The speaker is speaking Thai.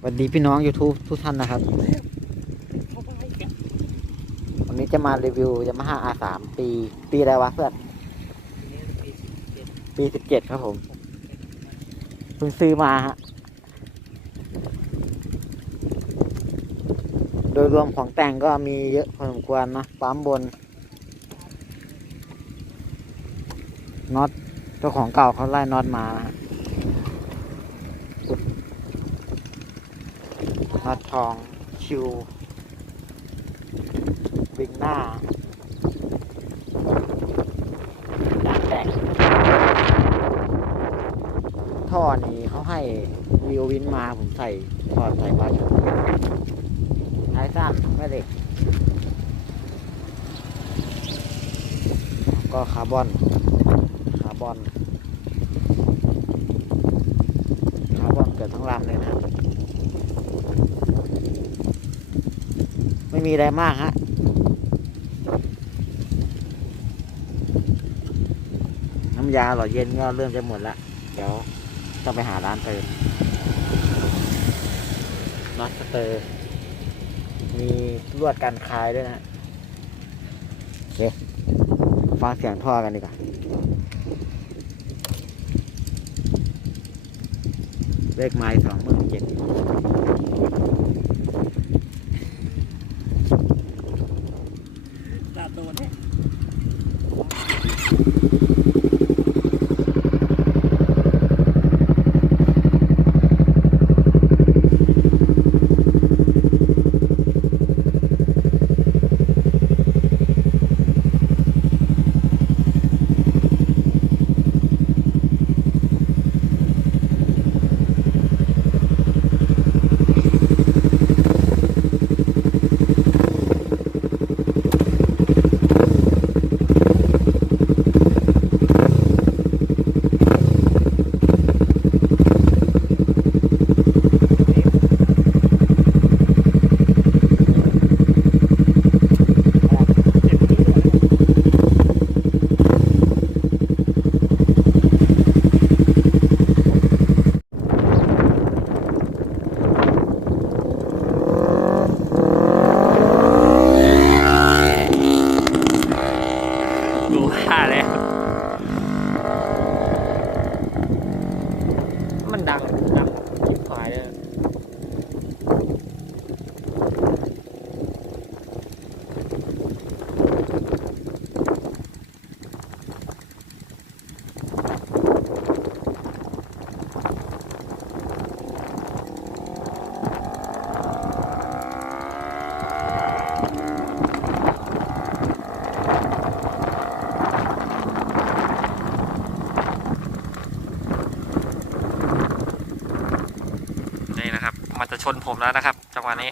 สวัสดีพี่น้อง YouTube ทุกท่านนะครับ วันนี้จะมารีวิวยามาฮ่า R3 ปี ปีอะไรวะเพื่อน ปีสิบเจ็ดครับผม เพิ่งซื้อมาฮะ โดยรวมของแต่งก็มีเยอะพอสมควรนะ ปั๊มบน น็อตเจ้าของเก่าเขาไล่น็อตมานะ น็อตทองชิวบิงหน้าดานแต่งท่อนี้เขาให้วิววินมาผมใส่ถอดใส่มาชนท้ายสั้นแม่เหล็ก ก็คาร์บอน คาร์บอน คาร์บอนเกิดทั้งลำเลยนะ ไม่มีอะไรมากฮะน้ำยาหล่อเย็นก็เริ่มจะหมดละเดี๋ยวต้องไปหาร้านเติมน็อตสเตอร์มีลวดกันคลายด้วยนะฮะโอเคฟังเสียงท่อกันดีกว่าเลขไม้สองหมื่นเจ็ด ตาโดนเนี่ย กูว่าแล้ว มันดัง ดังชิบหายเลย นี่นะครับ มันจะชนผมแล้วนะครับ จังหวะนี้